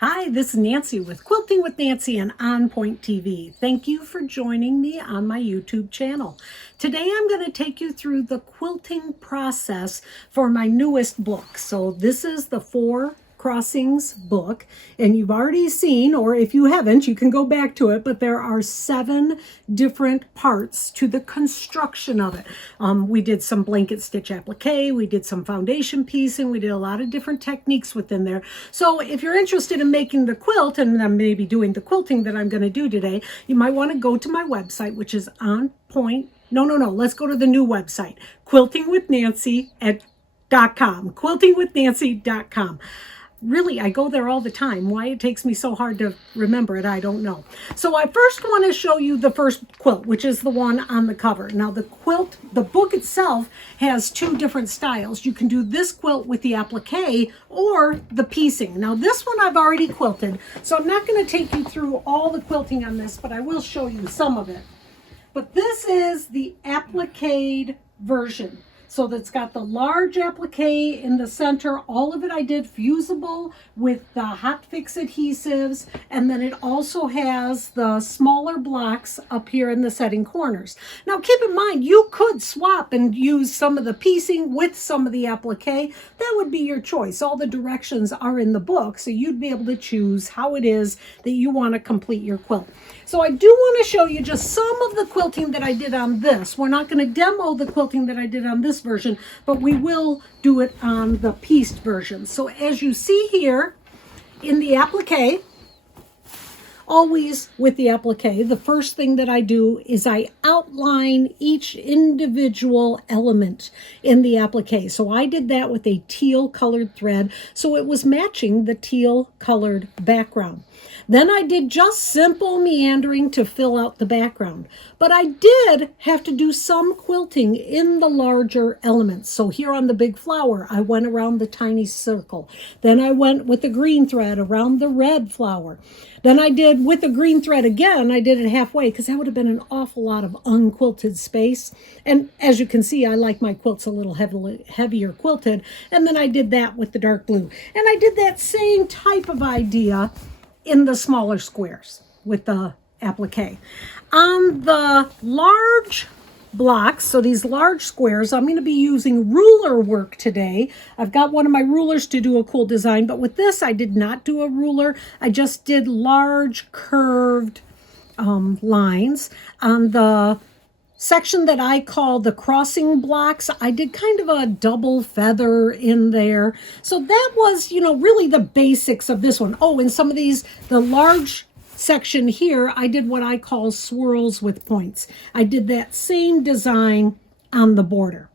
Hi, this is Nancy with Quilting with Nancy and On Point TV. Thank you for joining me on my YouTube channel. Today I'm going to take you through the quilting process for my newest book. So this is the Four Crossings book, and you've already seen, or if you haven't, you can go back to it, but there are 7 different parts to the construction of it. We did some blanket stitch applique, we did some foundation piecing, we did a lot of different techniques within there. So if you're interested in making the quilt, and I'm maybe doing the quilting that I'm going to do today, you might want to go to my website, which is On Point. No, let's go to the new website, quiltingwithnancy.com, quiltingwithnancy.com. Really, I go there all the time. Why it takes me so hard to remember it, I don't know. So I first want to show you the first quilt, which is the one on the cover. Now the quilt, the book itself has 2 different styles. You can do this quilt with the applique or the piecing. Now this one I've already quilted, so I'm not going to take you through all the quilting on this, but I will show you some of it. But this is the applique version. So that's got the large applique in the center. All of it I did fusible with the hot fix adhesives. And then it also has the smaller blocks up here in the setting corners. Now keep in mind, you could swap and use some of the piecing with some of the applique. That would be your choice. All the directions are in the book, so you'd be able to choose how it is that you want to complete your quilt. So I do want to show you just some of the quilting that I did on this. We're not going to demo the quilting that I did on this version, but we will do it on the pieced version. So as you see here in the applique, always with the applique, the first thing that I do is I outline each individual element in the applique. So I did that with a teal colored thread, so it was matching the teal colored background. Then I did just simple meandering to fill out the background. But I did have to do some quilting in the larger elements. So here on the big flower, I went around the tiny circle. Then I went with the green thread around the red flower. Then I did with the green thread again, I did it halfway because that would have been an awful lot of unquilted space. And as you can see, I like my quilts a little heavier quilted. And then I did that with the dark blue. And I did that same type of idea in the smaller squares with the applique. On the large blocks, so these large squares, I'm going to be using ruler work today. I've got one of my rulers to do a cool design, but with this I did not do a ruler. I just did large curved lines. On the section that I call the crossing blocks, I did kind of a double feather in there. So that was, really the basics of this one. Oh, and some of these, the large section here, I did what I call swirls with points. I did that same design on the border.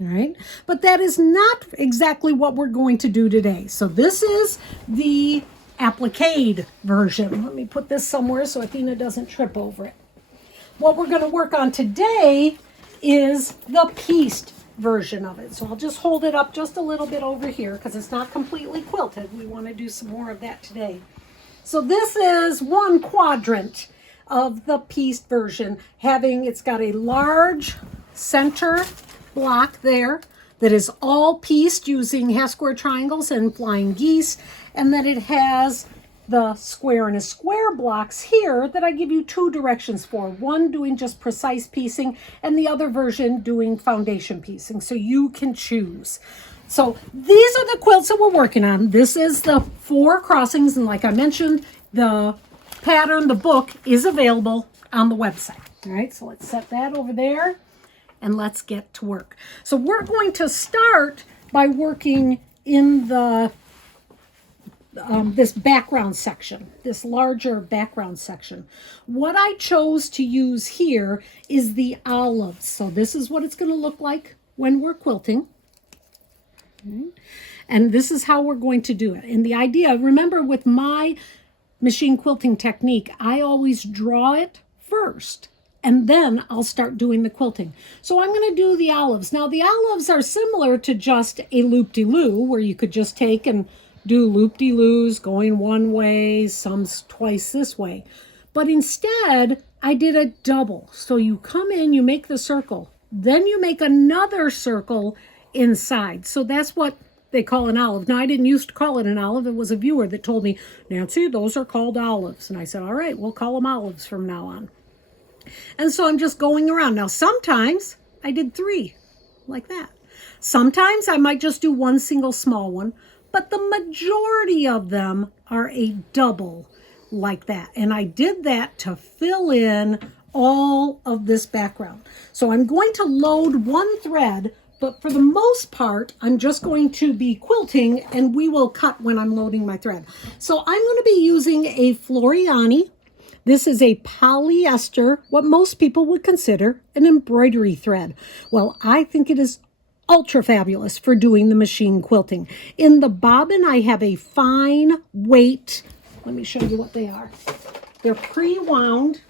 All right, but that is not exactly what we're going to do today. So this is the applique version. Let me put this somewhere so Athena doesn't trip over it. What we're going to work on today is the pieced version of it. So I'll just hold it up just a little bit over here because it's not completely quilted. We want to do some more of that today. So this is one quadrant of the pieced version, it's got a large center block there that is all pieced using half square triangles and flying geese, and then it has the square and a square blocks here that I give you 2 directions for. One doing just precise piecing and the other version doing foundation piecing. So you can choose. So these are the quilts that we're working on. This is the 4 crossings. And like I mentioned, the pattern, the book is available on the website. All right, so let's set that over there and let's get to work. So we're going to start by working in the this background section, this larger background section. What I chose to use here is the olives. So this is what it's going to look like when we're quilting. Okay. And this is how we're going to do it. And the idea, remember with my machine quilting technique, I always draw it first and then I'll start doing the quilting. So I'm going to do the olives. Now the olives are similar to just a loop-de-loo where you could just take and do loop-de-loos going one way, some twice this way. But instead, I did a double. So you come in, you make the circle, then you make another circle inside. So that's what they call an olive. Now, I didn't used to call it an olive. It was a viewer that told me, Nancy, those are called olives. And I said, all right, we'll call them olives from now on. And so I'm just going around. Now, sometimes I did 3 like that. Sometimes I might just do 1 single small one, but the majority of them are a double like that. And I did that to fill in all of this background. So I'm going to load 1 thread, but for the most part, I'm just going to be quilting, and we will cut when I'm loading my thread. So I'm going to be using a Floriani. This is a polyester, what most people would consider an embroidery thread. Well, I think it is ultra fabulous for doing the machine quilting. In the bobbin, I have a fine weight. Let me show you what they are. They're pre-wound.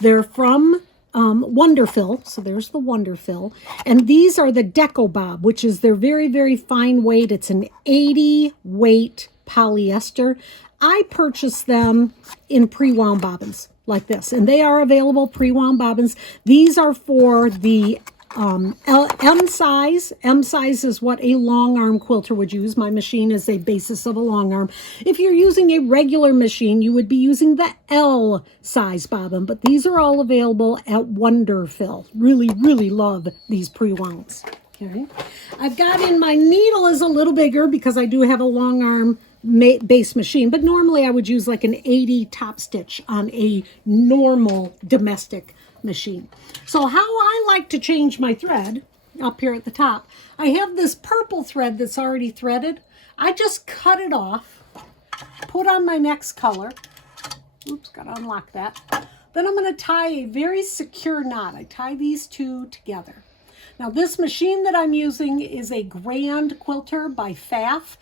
They're from Wonderfill. So there's the Wonderfill. And these are the Deco Bob, which is their very, very fine weight. It's an 80 weight polyester. I purchased them in pre-wound bobbins like this, and they are available pre-wound bobbins. These are for the M size. M size is what a long arm quilter would use. My machine is a basis of a long arm. If you're using a regular machine, you would be using the L size bobbin, but these are all available at Wonderfill. Really, really love these pre-wounds. Okay. I've got in my needle is a little bigger because I do have a long arm base machine, but normally I would use like an 80 top stitch on a normal domestic machine. So how I like to change my thread up here at the top, I have this purple thread that's already threaded. I just cut it off, put on my next color. Oops, gotta unlock that. Then I'm going to tie a very secure knot. I tie these 2 together. Now this machine that I'm using is a Grand Quilter by Pfaff.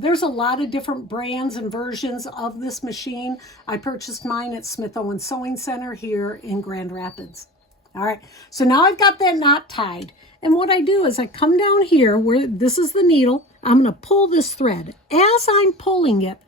There's a lot of different brands and versions of this machine. I purchased mine at Smith Owen Sewing Center here in Grand Rapids. All right, so now I've got that knot tied. And what I do is I come down here where this is the needle. I'm going to pull this thread. As I'm pulling it,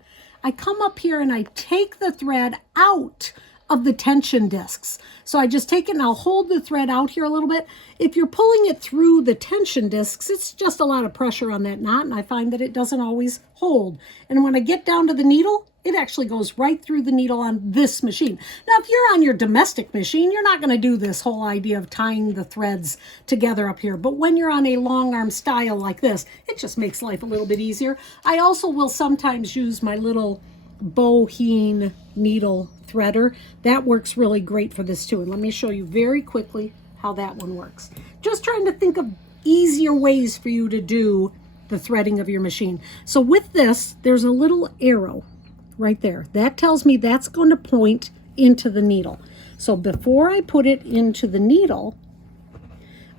I come up here and I take the thread out of the tension discs. So I just take it and I'll hold the thread out here a little bit. If you're pulling it through the tension discs, it's just a lot of pressure on that knot, and I find that it doesn't always hold. And when I get down to the needle, it actually goes right through the needle on this machine. Now, if you're on your domestic machine, you're not going to do this whole idea of tying the threads together up here. But when you're on a long arm style like this, it just makes life a little bit easier. I also will sometimes use my little boheen needle threader. That works really great for this too. And let me show you very quickly how that one works. Just trying to think of easier ways for you to do the threading of your machine. So with this, there's a little arrow right there. That tells me that's going to point into the needle. So before I put it into the needle,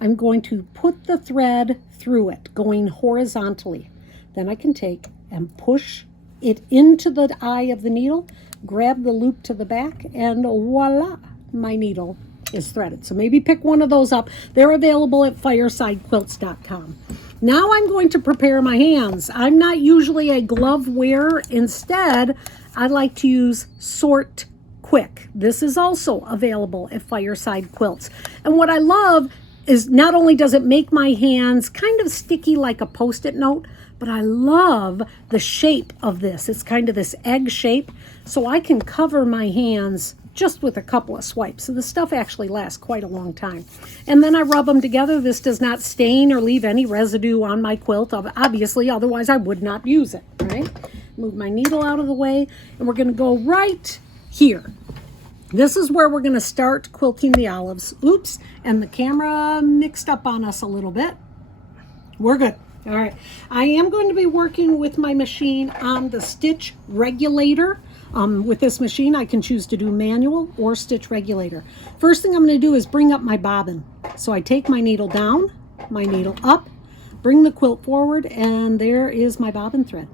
I'm going to put the thread through it, going horizontally. Then I can take and push it into the eye of the needle, grab the loop to the back, and voila, my needle is threaded. So maybe pick one of those up. They're available at firesidequilts.com. Now I'm going to prepare my hands. I'm not usually a glove wearer. Instead, I like to use Sortkwik. This is also available at Fireside Quilts. And what I love is not only does it make my hands kind of sticky like a Post-it note, but I love the shape of this. It's kind of this egg shape, so I can cover my hands just with a couple of swipes. So the stuff actually lasts quite a long time. And then I rub them together. This does not stain or leave any residue on my quilt, obviously, otherwise I would not use it, right? Move my needle out of the way, and we're gonna go right here. This is where we're gonna start quilting the olives. Oops, and the camera mixed up on us a little bit. We're good. All right, I am going to be working with my machine on the stitch regulator. With this machine, I can choose to do manual or stitch regulator. First thing I'm going to do is bring up my bobbin. So I take my needle down, my needle up, bring the quilt forward, and there is my bobbin thread.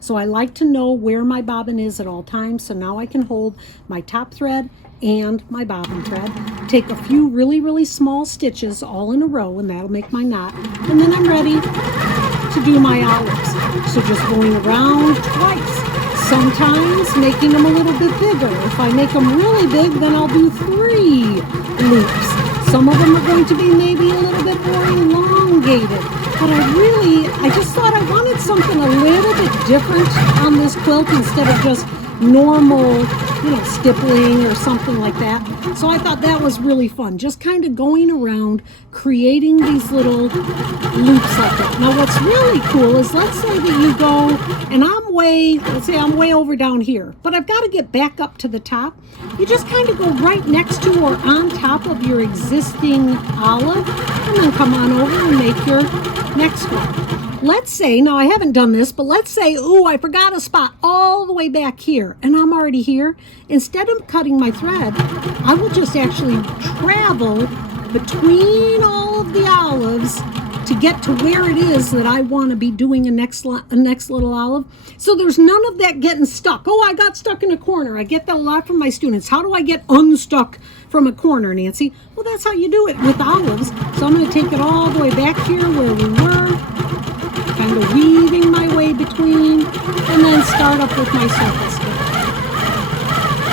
So I like to know where my bobbin is at all times. So now I can hold my top thread and my bobbin thread, take a few really, really small stitches all in a row, and that'll make my knot. And then I'm ready to do my olives. So just going around twice. Sometimes making them a little bit bigger. If I make them really big, then I'll do 3 loops. Some of them are going to be maybe a little bit more elongated. elongated, but I just thought I wanted something a little bit different on this quilt instead of just normal, you know, stippling or something like that. So I thought that was really fun, just kind of going around creating these little loops like that. Now what's really cool is, let's say that you go and let's say I'm way over down here, but I've got to get back up to the top. You just kind of go right next to or on top of your existing olive and then come on over and make your next one. Let's say, now I haven't done this, but let's say, ooh, I forgot a spot all the way back here and I'm already here. Instead of cutting my thread, I will just actually travel between all of the olives to get to where it is that I want to be doing a next little olive. So there's none of that getting stuck. Oh, I got stuck in a corner. I get that a lot from my students. How do I get unstuck from a corner, Nancy? Well, that's how you do it with olives. So I'm going to take it all the way back here where we were, kind of weaving my way between, and then start up with my circle stitch.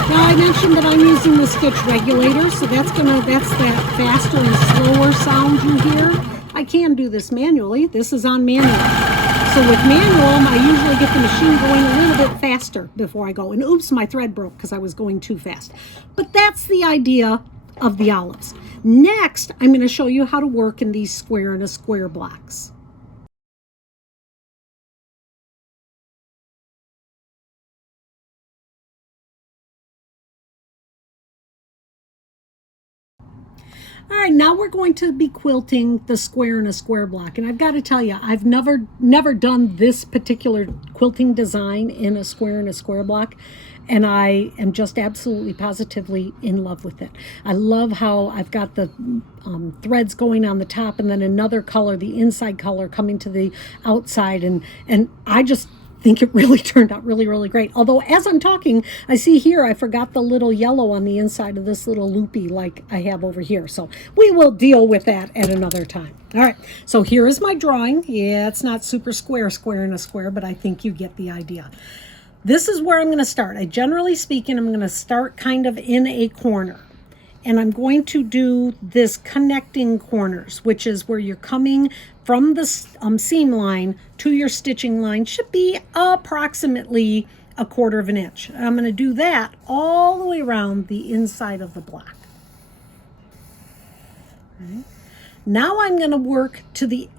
Now I mentioned that I'm using the stitch regulator, so that's that faster and slower sound you hear. I can do this manually. This is on manual. So with manual, I usually get the machine going a little bit faster before I go. And oops, my thread broke because I was going too fast. But that's the idea of the olives. Next, I'm going to show you how to work in these square and a square blocks. All right, now we're going to be quilting the square in a square block. And I've got to tell you, I've never done this particular quilting design in a square and a square block. And I am just absolutely positively in love with it. I love how I've got the threads going on the top and then another color, the inside color, coming to the outside. And I just think it really turned out really, really great. Although as I'm talking, I see here I forgot the little yellow on the inside of this little loopy like I have over here. So we will deal with that at another time. All right, so here is my drawing. Yeah, it's not super square in a square, but I think you get the idea. This is where I'm going to start. Generally speaking, I'm going to start kind of in a corner. And I'm going to do this connecting corners, which is where you're coming from the seam line to your stitching line. Should be approximately 1/4 of an inch. I'm going to do that all the way around the inside of the block. Okay. Now I'm going to work to the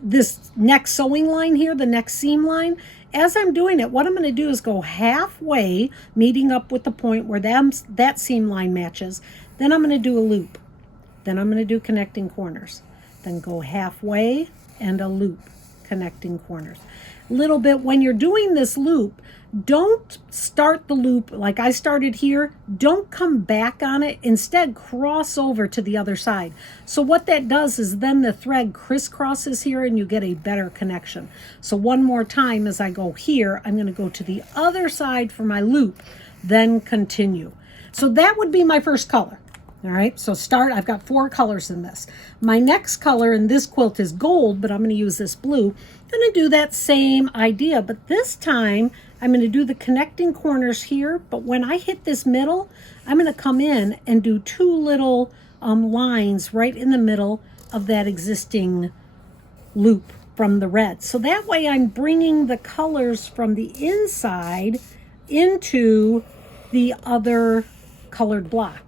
this next sewing line here, the next seam line. As I'm doing it, what I'm going to do is go halfway, meeting up with the point where that seam line matches. Then I'm going to do a loop. Then I'm going to do connecting corners. Then go halfway and a loop, connecting corners. Little bit, when you're doing this loop, don't start the loop like I started here. Don't come back on it. Instead, cross over to the other side. So what that does is then the thread crisscrosses here and you get a better connection. So one more time as I go here, I'm going to go to the other side for my loop, then continue. So that would be my first color. All right, so I've got 4 colors in this. My next color in this quilt is gold, but I'm going to use this blue. I'm going to do that same idea, but this time I'm going to do the connecting corners here, but when I hit this middle, I'm going to come in and do 2 little lines right in the middle of that existing loop from the red. So that way I'm bringing the colors from the inside into the other colored block.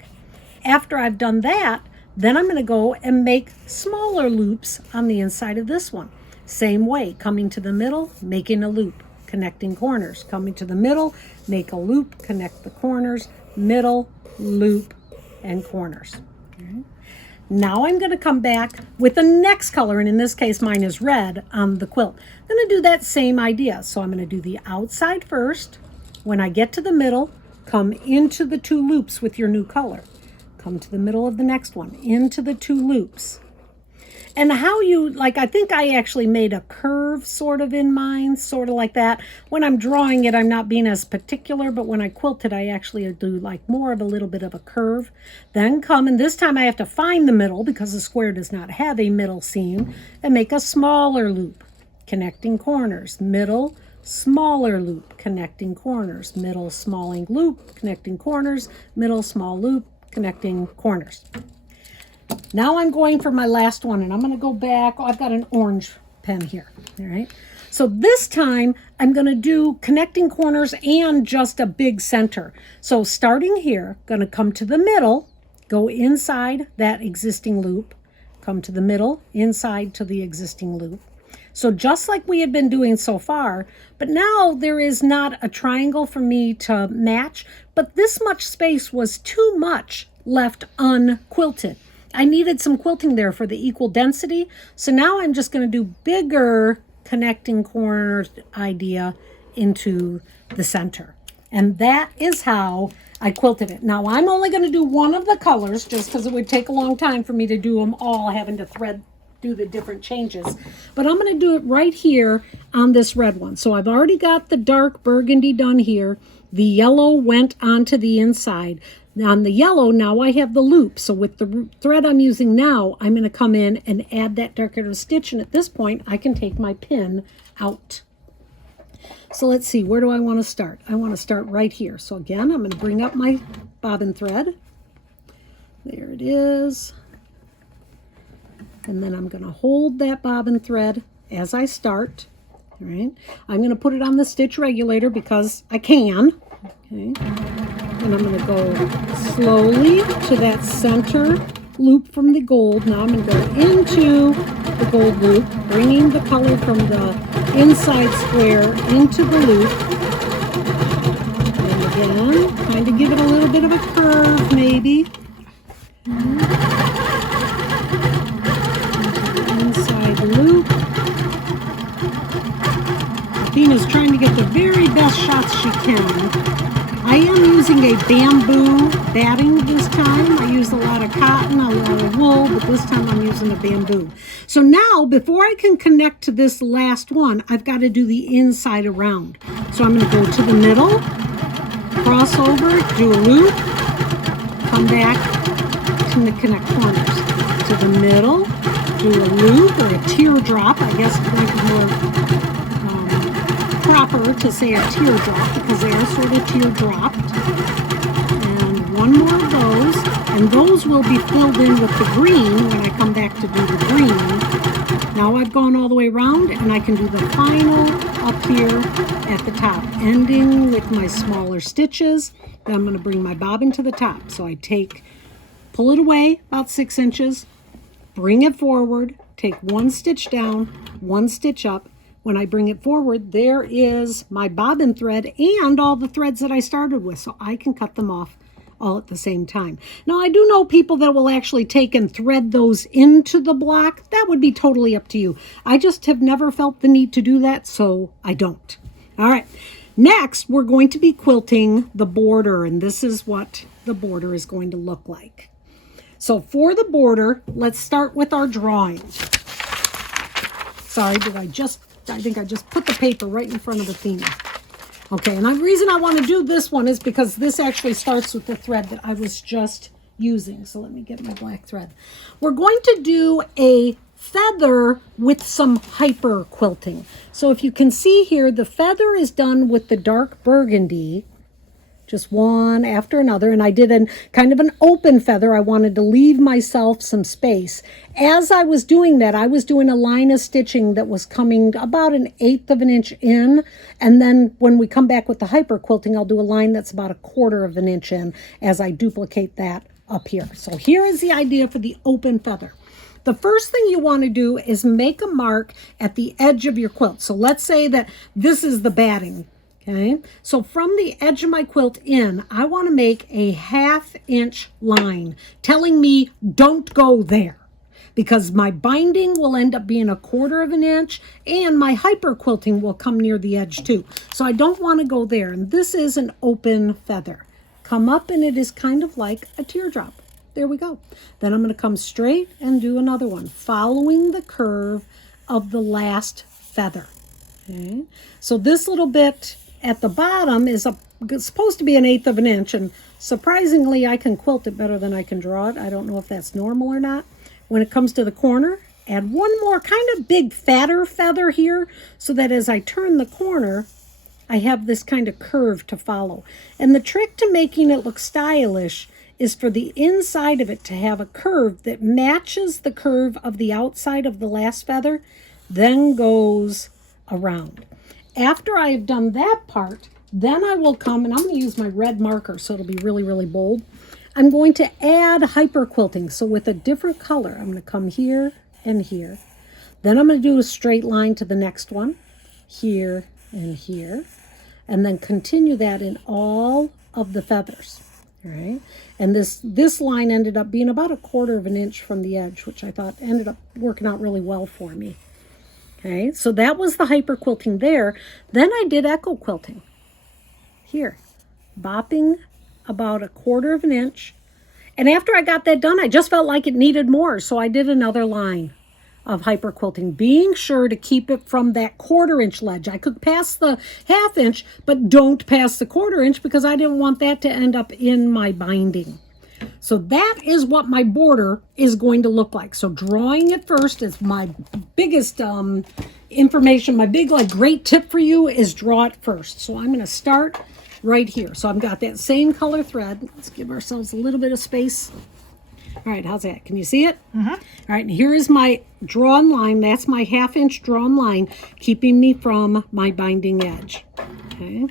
After I've done that, then I'm going to go and make smaller loops on the inside of this one. Same way, coming to the middle, making a loop, connecting corners. Coming to the middle, make a loop, connect the corners, middle, loop, and corners. Okay. Now I'm going to come back with the next color, and in this case mine is red on the quilt. I'm going to do that same idea. So I'm going to do the outside first. When I get to the middle, come into the 2 loops with your new color. Come to the middle of the next one, into the 2 loops. And how you, like, I think I actually made a curve sort of in mine, sort of like that. When I'm drawing it, I'm not being as particular, but when I quilt it, I actually do like more of a little bit of a curve. Then come, and this time I have to find the middle because the square does not have a middle seam, and make a smaller loop, connecting corners, middle, smaller loop, connecting corners, middle, smalling loop, connecting corners, middle, small loop, connecting corners. Now I'm going for my last one, and I'm going to go back. Oh, I've got an orange pen here. All right. So this time I'm going to do connecting corners and just a big center. So starting here, going to come to the middle, go inside that existing loop, come to the middle, inside to the existing loop. So just like we had been doing so far, but now there is not a triangle for me to match, but this much space was too much left unquilted. I needed some quilting there for the equal density. So now I'm just going to do bigger connecting corners idea into the center. And that is how I quilted it. Now I'm only going to do one of the colors just because it would take a long time for me to do them all, having to do the different changes. But I'm going to do it right here on this red one. So I've already got the dark burgundy done here. The yellow went onto the inside. On the yellow, now I have the loop. So with the thread I'm using now, I'm going to come in and add that decorative stitch. And at this point, I can take my pin out. So let's see, where do I want to start? I want to start right here. So again, I'm going to bring up my bobbin thread. There it is. And then I'm going to hold that bobbin thread as I start. All right. I'm going to put it on the stitch regulator because I can. Okay. And I'm going to go slowly to that center loop from the gold. Now I'm going to go into the gold loop, bringing the color from the inside square into the loop. And again, kind of give it a little bit of a curve maybe. Inside the loop. Athena's trying to get the very best shots she can. I am using a bamboo batting this time. I used a lot of cotton, a lot of wool, but this time I'm using a bamboo. So now, before I can connect to this last one, I've got to do the inside around. So I'm going to go to the middle, cross over, do a loop, come back to connect corners. To the middle, do a loop or a teardrop. I guess it might be more proper to say a teardrop because they are sort of teardropped. And one more of those, and those will be filled in with the green when I come back to do the green. Now I've gone all the way around and I can do the final up here at the top, ending with my smaller stitches. Then I'm going to bring my bobbin to the top. So I pull it away about 6 inches, bring it forward, take one stitch down, one stitch up. When I bring it forward, there is my bobbin thread and all the threads that I started with, so I can cut them off all at the same time. Now, I do know people that will actually take and thread those into the block. That would be totally up to you. I just have never felt the need to do that, so I don't. All right, next, we're going to be quilting the border, and this is what the border is going to look like. So for the border, let's start with our drawing. Sorry, I think I just put the paper right in front of Athena. Okay, and the reason I want to do this one is because this actually starts with the thread that I was just using. So let me get my black thread. We're going to do a feather with some hyper quilting. So if you can see here, the feather is done with the dark burgundy, just one after another, and I did kind of an open feather. I wanted to leave myself some space. As I was doing that, I was doing a line of stitching that was coming about 1/8 of an inch in, and then when we come back with the hyper quilting, I'll do a line that's about 1/4 of an inch in as I duplicate that up here. So here is the idea for the open feather. The first thing you want to do is make a mark at the edge of your quilt. So let's say that this is the batting. Okay, so from the edge of my quilt in, I want to make a 1/2 inch line telling me don't go there because my binding will end up being 1/4 of an inch and my hyper quilting will come near the edge too. So I don't want to go there. And this is an open feather. Come up and it is kind of like a teardrop. There we go. Then I'm going to come straight and do another one following the curve of the last feather. Okay, so this little bit at the bottom is supposed to be 1/8 of an inch, and surprisingly I can quilt it better than I can draw it. I don't know if that's normal or not. When it comes to the corner, add one more kind of big fatter feather here so that as I turn the corner I have this kind of curve to follow. And the trick to making it look stylish is for the inside of it to have a curve that matches the curve of the outside of the last feather, then goes around. After I have done that part, then I will come, and I'm going to use my red marker so it'll be really, really bold. I'm going to add hyper quilting. So with a different color, I'm going to come here and here. Then I'm going to do a straight line to the next one, here and here, and then continue that in all of the feathers. All right, and this line ended up being about 1/4 of an inch from the edge, which I thought ended up working out really well for me. Okay, so that was the hyper quilting there. Then I did echo quilting here, bopping about 1/4 of an inch. And after I got that done, I just felt like it needed more, so I did another line of hyper quilting, being sure to keep it from that 1/4 inch ledge. I could pass the 1/2 inch, but don't pass the 1/4 inch because I didn't want that to end up in my binding. So that is what my border is going to look like. So drawing it first is my biggest information. My big great tip for you is draw it first. So I'm going to start right here. So I've got that same color thread. Let's give ourselves a little bit of space. All right, how's that? Can you see it? All right, and here is my drawn line. That's my 1/2 inch drawn line, keeping me from my binding edge. Okay.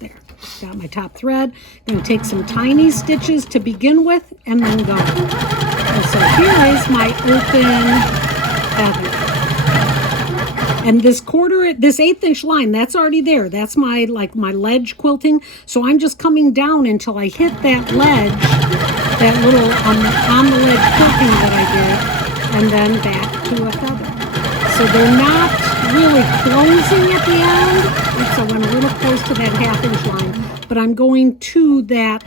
There. Got my top thread. I'm going to take some tiny stitches to begin with, and then go. And so here is my open feather. And this 1/8 inch line, that's already there. That's my my ledge quilting. So I'm just coming down until I hit that ledge, that little on the ledge quilting that I did, and then back to a feather. So they're not really closing at the end. Oops, I went a little close to that 1/2 inch line, but I'm going to that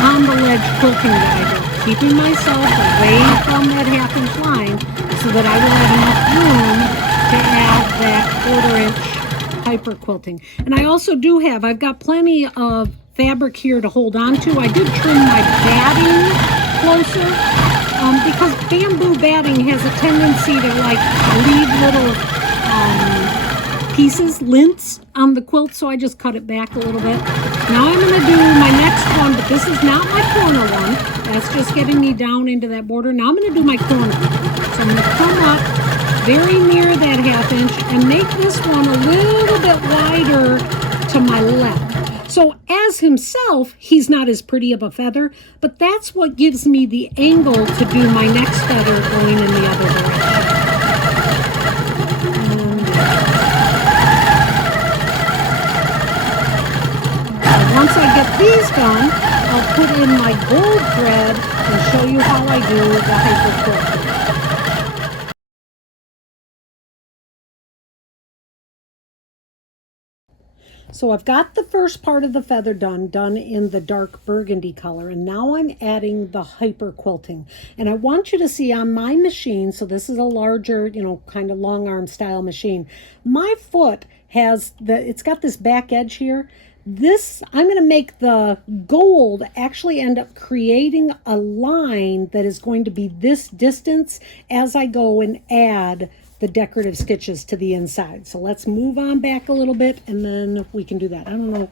on the ledge quilting that I did, keeping myself away from that 1/2 inch line so that I will have enough room to add that 1/4 inch hyper quilting. And I also do have, I've got plenty of fabric here to hold on to. I did trim my batting closer because bamboo batting has a tendency to leave little pieces, lints on the quilt, so I just cut it back a little bit. Now I'm going to do my next one, but this is not my corner one. That's just getting me down into that border. Now I'm going to do my corner. So I'm going to come up very near that 1/2 inch and make this one a little bit wider to my left. So as himself, he's not as pretty of a feather, but that's what gives me the angle to do my next feather going in the other direction. And once I get these done, I'll put in my gold thread and show you how I do the hyper quilting. So I've got the first part of the feather done in the dark burgundy color, and now I'm adding the hyper quilting. And I want you to see on my machine, so this is a larger, kind of long arm style machine. My foot has it's got this back edge here. This, I'm going to make the gold actually end up creating a line that is going to be this distance as I go and add the decorative stitches to the inside. So let's move on back a little bit and then we can do that. I don't know.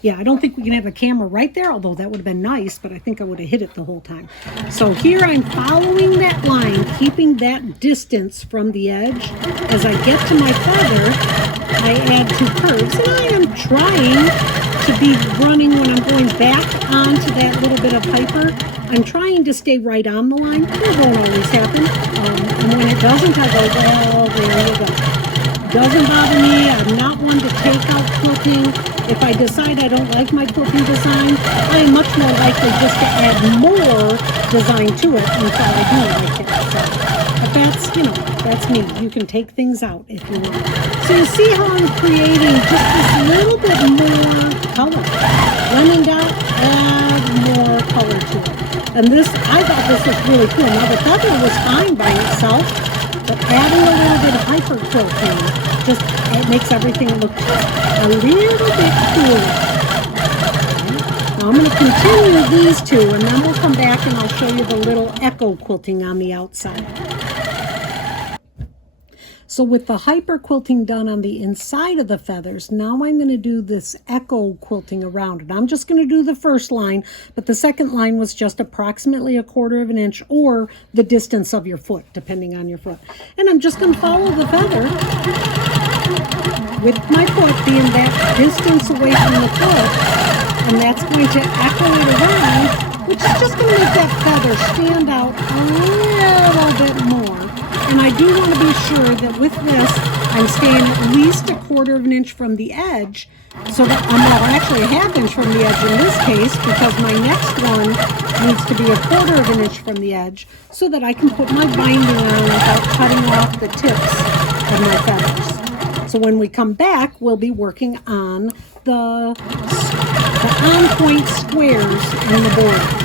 Yeah, I don't think we can have a camera right there, although that would have been nice, but I think I would have hit it the whole time. So here I'm following that line, keeping that distance from the edge. As I get to my feather, I add 2 curves, and I am trying to be running when I'm going back onto that little bit of hyper. I'm trying to stay right on the line. It won't always happen. And when it doesn't, I go, well, there you go. Doesn't bother me. I'm not one to take out quilting. If I decide I don't like my quilting design, I am much more likely just to add more design to it until I do like it. So, but that's me. You can take things out if you want. So you see how I'm creating just this little bit more color. When in doubt, add more color to it. And this, I thought this was really cool. Now the feather was fine by itself, but adding a little bit of hyper quilting it makes everything look just a little bit cooler. Now I'm going to continue these 2, and then we'll come back and I'll show you the little echo quilting on the outside. So with the hyper quilting done on the inside of the feathers, now I'm going to do this echo quilting around it. I'm just going to do the first line, but the second line was just approximately 1/4 of an inch or the distance of your foot, depending on your foot. And I'm just going to follow the feather with my foot being that distance away from the foot, and that's going to echo it around, which is just going to make that feather stand out a little bit more. And I do want to be sure that with this, I'm staying at least 1/4 of an inch from the edge, so that well, actually 1/2 inch from the edge in this case, because my next one needs to be 1/4 of an inch from the edge, so that I can put my binding on without cutting off the tips of my feathers. So when we come back, we'll be working on the on-point squares in the border.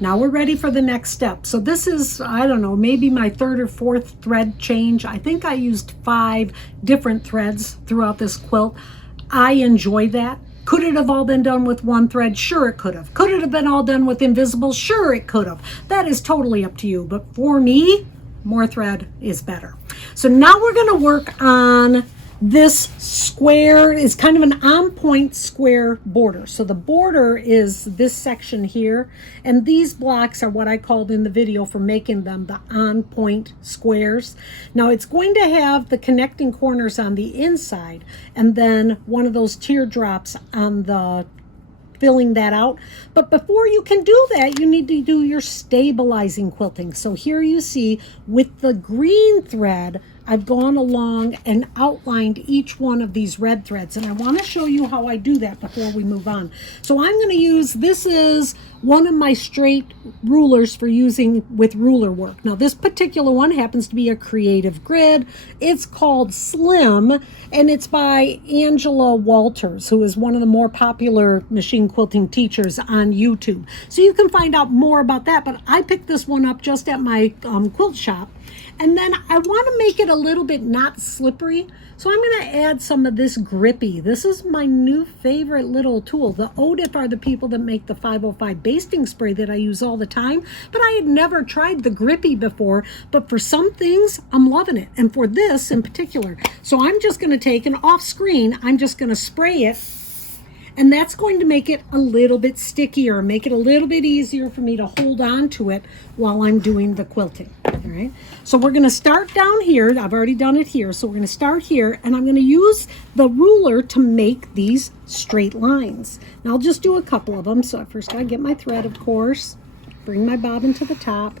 Now we're ready for the next step. So this is, I don't know, maybe my 3rd or 4th thread change. I think I used 5 different threads throughout this quilt. I enjoy that. Could it have all been done with 1 thread? Sure, it could have. Could it have been all done with invisible? Sure, it could have. That is totally up to you. But for me, more thread is better. So now we're going to work on this square. Is kind of an on-point square border. So the border is this section here, and these blocks are what I called in the video for making them the on-point squares. Now it's going to have the connecting corners on the inside, and then one of those teardrops on the filling that out. But before you can do that, you need to do your stabilizing quilting. So here you see with the green thread, I've gone along and outlined each one of these red threads, and I want to show you how I do that before we move on. So I'm going to use, this is one of my straight rulers for using with ruler work. Now this particular one happens to be a creative grid. It's called Slim, and it's by Angela Walters, who is one of the more popular machine quilting teachers on YouTube. So you can find out more about that, but I picked this one up just at my quilt shop. And then I want to make it a little bit not slippery. So I'm going to add some of this Grippy. This is my new favorite little tool. The Odif are the people that make the 505 basting spray that I use all the time. But I had never tried the Grippy before. But for some things, I'm loving it. And for this in particular. So I'm just going to take, and off screen, I'm just going to spray it. And that's going to make it a little bit stickier, make it a little bit easier for me to hold on to it while I'm doing the quilting. All right, so we're going to start down here. I've already done it here. So we're going to start here, and I'm going to use the ruler to make these straight lines. Now I'll just do a couple of them. So I first got to get my thread, of course, bring my bobbin to the top,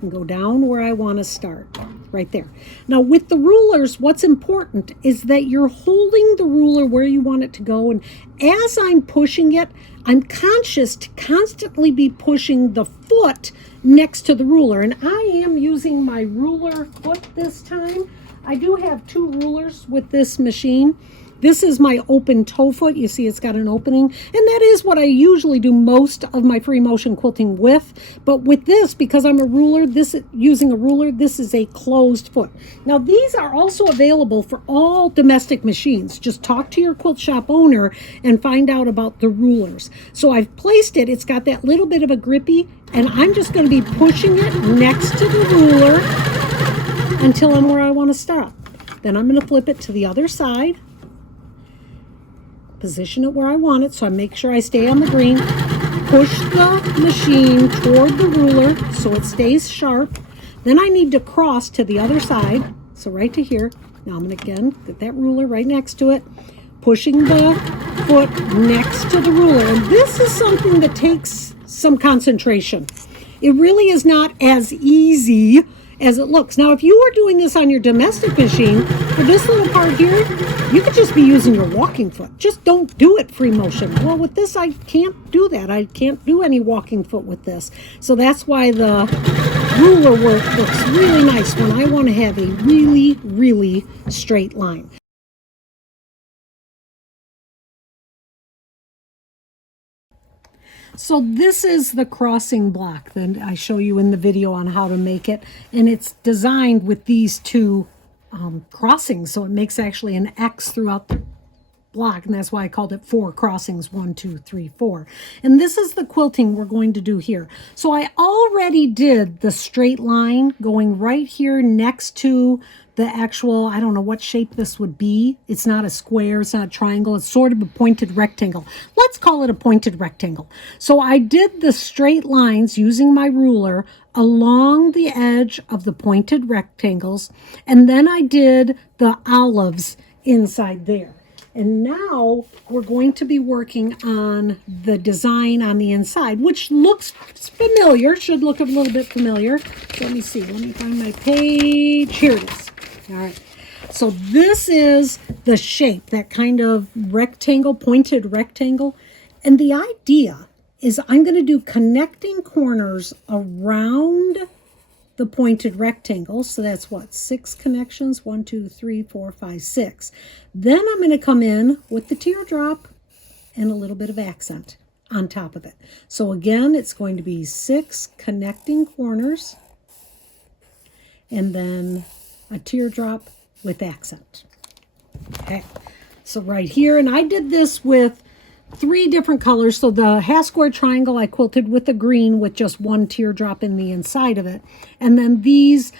and go down where I want to start, right there. Now with the rulers, what's important is that you're holding the ruler where you want it to go, and as I'm pushing it, I'm conscious to constantly be pushing the foot next to the ruler, and I am using my ruler foot this time. I do have 2 rulers with this machine. This is my open toe foot. You see it's got an opening, and that is what I usually do most of my free motion quilting with. But with this, because I'm a ruler, using a ruler, this is a closed foot. Now these are also available for all domestic machines. Just talk to your quilt shop owner and find out about the rulers. So I've placed it, it's got that little bit of a grippy, and I'm just going to be pushing it next to the ruler until I'm where I want to stop. Then I'm going to flip it to the other side. Position it where I want it, so I make sure I stay on the green. Push the machine toward the ruler so it stays sharp. Then I need to cross to the other side, so right to here. Now I'm going to again get that ruler right next to it, pushing the foot next to the ruler. And this is something that takes some concentration. It really is not as easy as it looks. Now, if you were doing this on your domestic machine, for this little part here, you could just be using your walking foot. Just don't do it free motion. Well, with this, I can't do that. I can't do any walking foot with this. So that's why the ruler work looks really nice when I want to have a really, really straight line. So this is the crossing block that I show you in the video on how to make it, and it's designed with these 2 crossings, so it makes actually an X throughout the block, and that's why I called it 4 crossings, 1, 2, 3, 4. And this is the quilting we're going to do here. So I already did the straight line going right here next to the actual, I don't know what shape this would be. It's not a square, it's not a triangle, it's sort of a pointed rectangle. Let's call it a pointed rectangle. So I did the straight lines using my ruler along the edge of the pointed rectangles, and then I did the olives inside there. And now we're going to be working on the design on the inside, which looks familiar, should look a little bit familiar. So let me see, let me find my page. Here it is. All right. So this is the shape, that kind of rectangle, pointed rectangle. And the idea is I'm going to do connecting corners around the pointed rectangle. So that's what, 6 connections, 1, 2, 3, 4, 5, 6. Then I'm going to come in with the teardrop and a little bit of accent on top of it. So again, it's going to be 6 connecting corners and then a teardrop with accent. Okay, so right here, and I did this with 3 different colors. So the half square triangle I quilted with the green with just 1 teardrop in the inside of it. And then these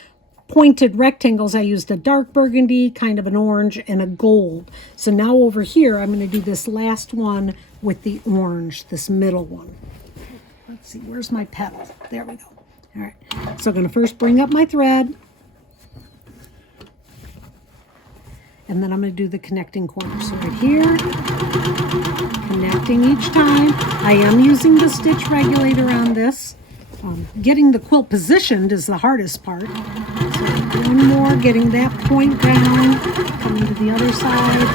pointed rectangles, I used a dark burgundy, kind of an orange, and a gold. So now over here, I'm going to do this last one with the orange, this middle one. Let's see, where's my petal? There we go. All right, so I'm going to first bring up my thread. And then I'm going to do the connecting corners. So right here, connecting each time. I am using the stitch regulator on this. Getting the quilt positioned is the hardest part. So one more, getting that point down, coming to the other side,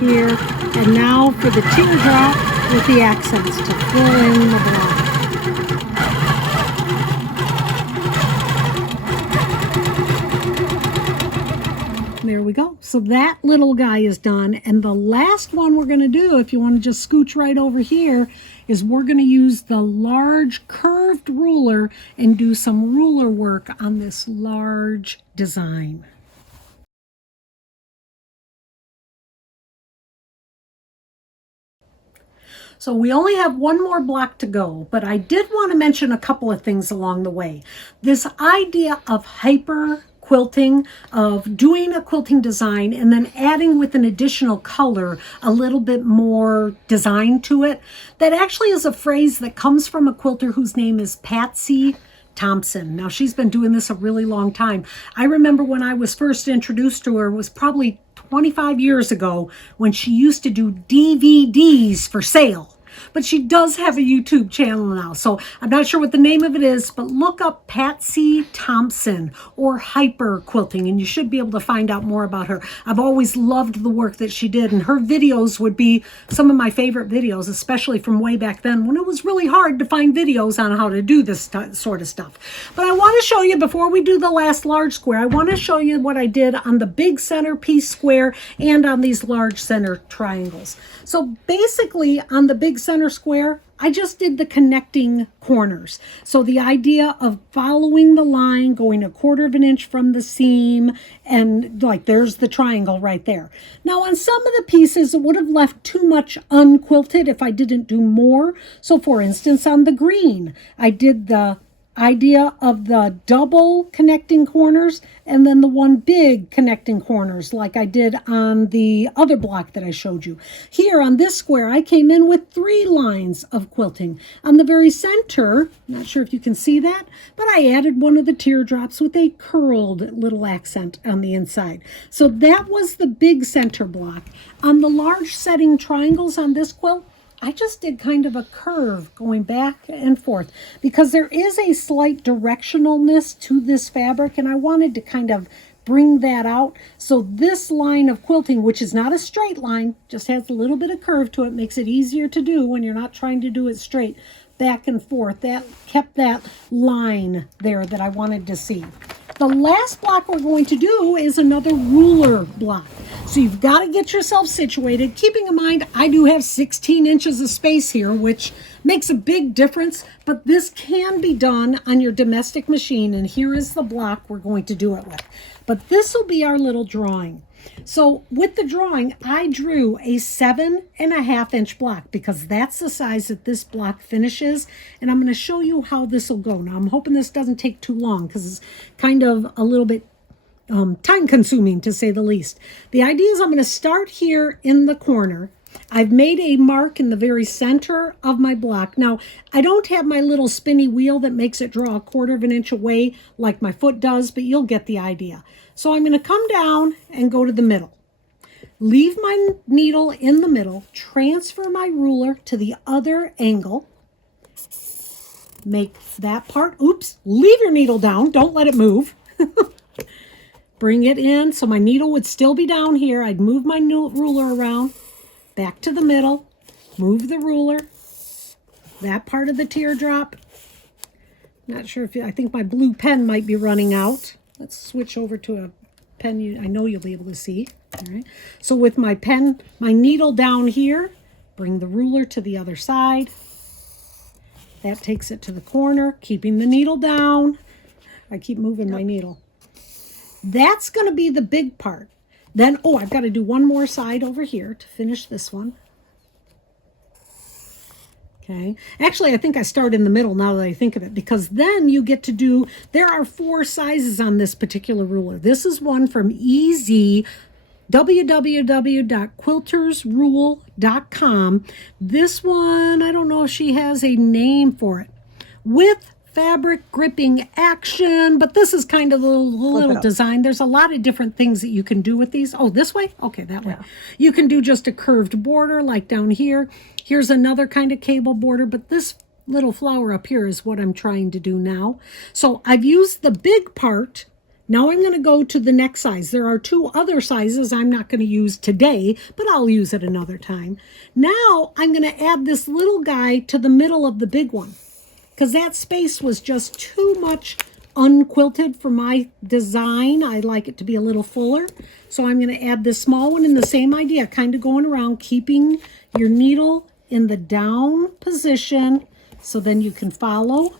here. And now for the teardrop with the accents to fill in the block. There we go. So that little guy is done. And the last one we're going to do, if you want to just scooch right over here, is we're going to use the large curved ruler and do some ruler work on this large design. So we only have one more block to go, but I did want to mention a couple of things along the way. This idea of hyper quilting, of doing a quilting design and then adding with an additional color a little bit more design to it. That actually is a phrase that comes from a quilter whose name is Patsy Thompson. Now, she's been doing this a really long time. I remember when I was first introduced to her, it was probably 25 years ago, when she used to do DVDs for sale. But she does have a YouTube channel now, so I'm not sure what the name of it is, but look up Patsy Thompson or Hyper Quilting, and you should be able to find out more about her. I've always loved the work that she did, and her videos would be some of my favorite videos, especially from way back then when it was really hard to find videos on how to do this sort of stuff. But I want to show you, before we do the last large square, I want to show you what I did on the big centerpiece square and on these large center triangles. So basically on the big center square, I just did the connecting corners. So the idea of following the line, going 1/4 of an inch from the seam, and like there's the triangle right there. Now on some of the pieces, it would have left too much unquilted if I didn't do more. So for instance, on the green, I did the idea of the double connecting corners and then the one big connecting corners like I did on the other block that I showed you. Here on this square, I came in with 3 lines of quilting. On the very center, not sure if you can see that, but I added one of the teardrops with a curled little accent on the inside. So that was the big center block. On the large setting triangles on this quilt, I just did kind of a curve going back and forth because there is a slight directionalness to this fabric, and I wanted to kind of bring that out. So this line of quilting, which is not a straight line, just has a little bit of curve to it, makes it easier to do when you're not trying to do it straight back and forth. That kept that line there that I wanted to see. The last block we're going to do is another ruler block. So you've got to get yourself situated, keeping in mind I do have 16 inches of space here, which Makes a big difference, but this can be done on your domestic machine, and here is the block we're going to do it with. But this will be our little drawing. So with the drawing, I drew a 7.5 inch block because that's the size that this block finishes. And I'm going to show you how this will go. Now, I'm hoping this doesn't take too long because it's kind of a little bit time consuming, to say the least. The idea is I'm going to start here in the corner. I've made a mark in the very center of my block. Now, I don't have my little spinny wheel that makes it draw 1/4 of an inch away like my foot does, but you'll get the idea. So I'm going to come down and go to the middle. Leave my needle in the middle, transfer my ruler to the other angle. Make that part, oops, leave your needle down, don't let it move. Bring it in, so my needle would still be down here. I'd move my ruler around, back to the middle, move the ruler, that part of the teardrop. Not sure if I think my blue pen might be running out. Let's switch over to a pen I know you'll be able to see. All right. So with my pen, my needle down here, bring the ruler to the other side. That takes it to the corner, keeping the needle down. I keep moving my needle. That's going to be the big part. Then, oh, I've got to do one more side over here to finish this one. Okay. Actually, I think I start in the middle now that I think of it, because then you get to do, there are 4 sizes on this particular ruler. This is one from EZ, www.quiltersrule.com. This one, I don't know if she has a name for it. With fabric gripping action, but this is kind of a little design. There's a lot of different things that you can do with these. Oh, this way? Okay, that way. You can do just a curved border like down here. Here's another kind of cable border, but this little flower up here is what I'm trying to do now. So I've used the big part. Now I'm going to go to the next size. There are 2 other sizes I'm not going to use today, but I'll use it another time. Now I'm going to add this little guy to the middle of the big one, because that space was just too much unquilted for my design. I like it to be a little fuller. So I'm going to add this small one in the same idea, kind of going around, keeping your needle in the down position so then you can follow.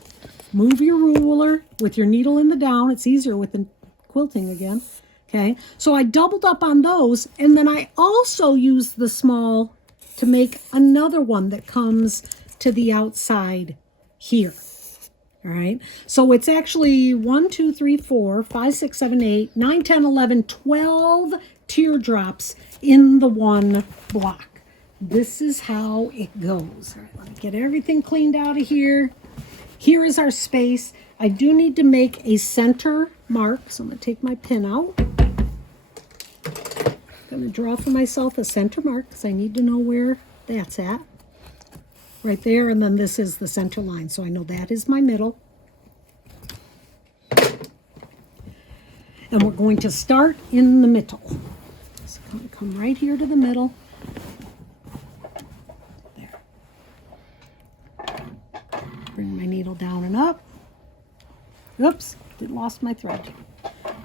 Move your ruler with your needle in the down. It's easier with the quilting again. Okay, so I doubled up on those, and then I also used the small to make another one that comes to the outside here. All right, so it's actually 1, 2, 3, 4, 5, 6, 7, 8, 9, 10, 11, 12 teardrops in the one block. This is how it goes. All right, let me get everything cleaned out of here. Here is our space. I do need to make a center mark, so I'm going to take my pin out. I'm going to draw for myself a center mark because I need to know where that's at. Right there, and then this is the center line, so I know that is my middle. And we're going to start in the middle. So I'm going to come right here to the middle. There. Bring my needle down and up. Oops, lost my thread.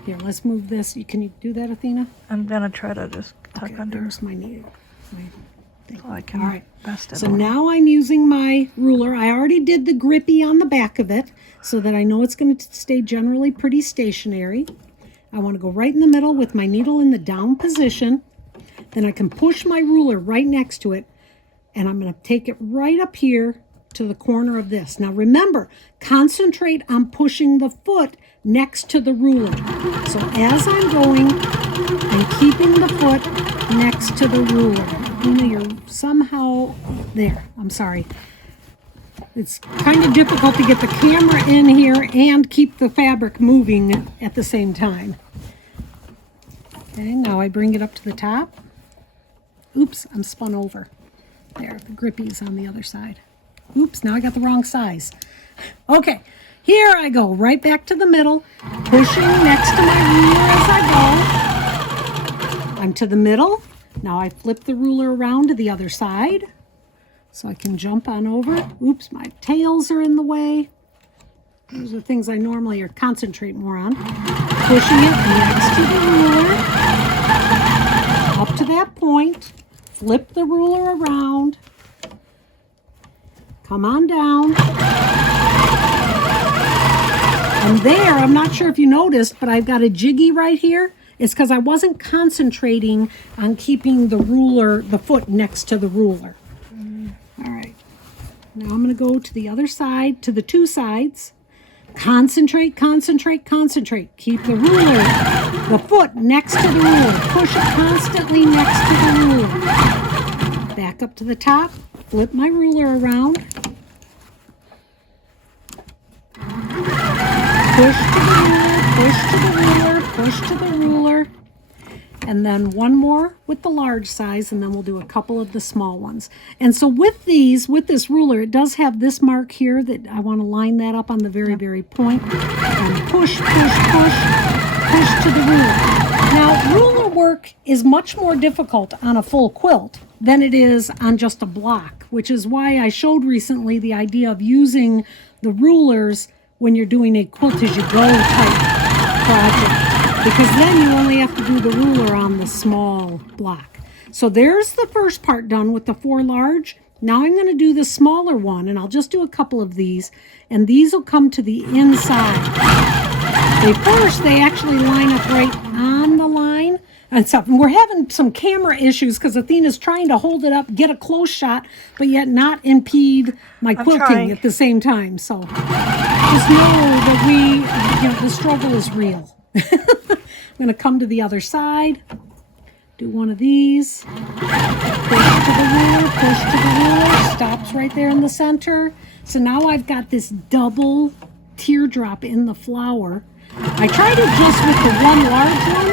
Here, let's move this. Can you do that, Athena? I'm going to try to just tuck under. There's my needle. So I can best it. So now I'm using my ruler. I already did the grippy on the back of it so that I know it's going to stay generally pretty stationary. I want to go right in the middle with my needle in the down position. Then I can push my ruler right next to it, and I'm going to take it right up here to the corner of this. Now remember, concentrate on pushing the foot next to the ruler. So as I'm going, I'm keeping the foot next to the ruler. You know, you're somehow there. I'm sorry. It's kind of difficult to get the camera in here and keep the fabric moving at the same time. Okay, now I bring it up to the top. Oops, I'm spun over. There, the grippy's on the other side. Oops, now I got the wrong size. Okay, here I go, right back to the middle, pushing next to my ruler as I go. I'm to the middle. Now I flip the ruler around to the other side so I can jump on over. Oops, my tails are in the way. Those are things I normally concentrate more on. Pushing it next to the ruler. Up to that point. Flip the ruler around. Come on down. And there, I'm not sure if you noticed, but I've got a jiggy right here. It's because I wasn't concentrating on keeping the ruler, the foot next to the ruler. All right. Now I'm going to go to the other side, to the two sides. Concentrate, concentrate, concentrate. Keep the ruler, the foot next to the ruler. Push it constantly next to the ruler. Back up to the top. Flip my ruler around. Push to the ruler, push to the ruler, push to the ruler. And then one more with the large size, and then we'll do a couple of the small ones. And so with these, with this ruler, it does have this mark here that I want to line that up on the very, very point. And push, push, push, push to the ruler. Now, ruler work is much more difficult on a full quilt than it is on just a block, which is why I showed recently the idea of using the rulers when you're doing a quilt-as-you-go type project, because then you only have to do the ruler on the small block. So there's the first part done with the 4 large. Now I'm going to do the smaller one, and I'll just do a couple of these, and these will come to the inside. They actually line up right on the line and stuff. And we're having some camera issues because Athena's trying to hold it up, get a close shot, but yet not impede my quilting at the same time. So just know that the struggle is real. I'm going to come to the other side, do one of these, push to the ruler, stops right there in the center. So now I've got this double teardrop in the flower. I tried it just with the one large one.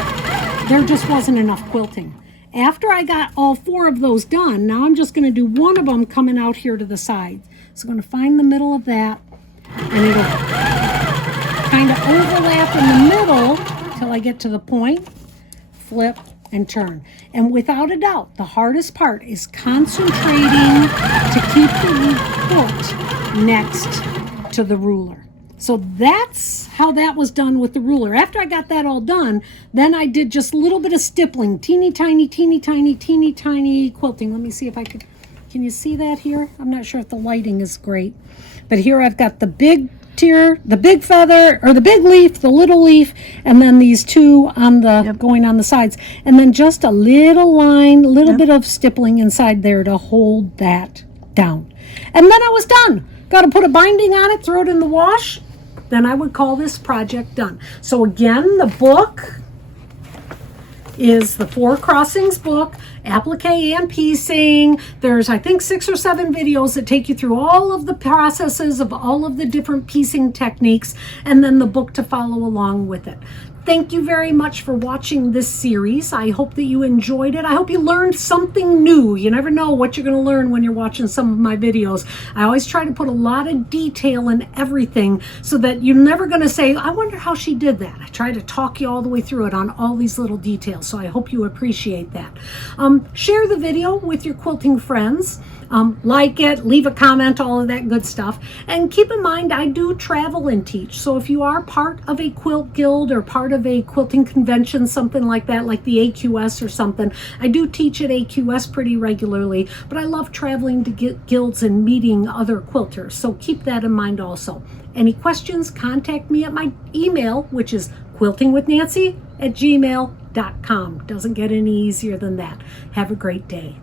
There just wasn't enough quilting. After I got all 4 of those done, now I'm just going to do one of them coming out here to the side. So I'm going to find the middle of that, and it'll kind of overlap in the middle till I get to the point, flip, and turn. And without a doubt, the hardest part is concentrating to keep the foot next to the ruler. So that's how that was done with the ruler. After I got that all done, then I did just a little bit of stippling, teeny tiny, teeny tiny, teeny tiny quilting. Let me see if I could, can you see that here? I'm not sure if the lighting is great, but here I've got the big tier, the big feather, or the big leaf, the little leaf, and then these 2 on the, going on the sides. And then just a little line, a little bit of stippling inside there to hold that down. And then I was done. Got to put a binding on it, throw it in the wash. Then I would call this project done. So again, the book is the 4 Crossings book, applique and piecing. There's, I think, 6 or 7 videos that take you through all of the processes of all of the different piecing techniques, and then the book to follow along with it. Thank you very much for watching this series. I hope that you enjoyed it. I hope you learned something new. You never know what you're going to learn when you're watching some of my videos. I always try to put a lot of detail in everything so that you're never going to say, I wonder how she did that. I try to talk you all the way through it on all these little details, so I hope you appreciate that. Share the video with your quilting friends. Like it, leave a comment, all of that good stuff. And keep in mind, I do travel and teach. So if you are part of a quilt guild or part of a quilting convention, something like that, like the AQS or something, I do teach at AQS pretty regularly, but I love traveling to guilds and meeting other quilters. So keep that in mind also. Any questions, contact me at my email, which is quiltingwithnancy@gmail.com. Doesn't get any easier than that. Have a great day.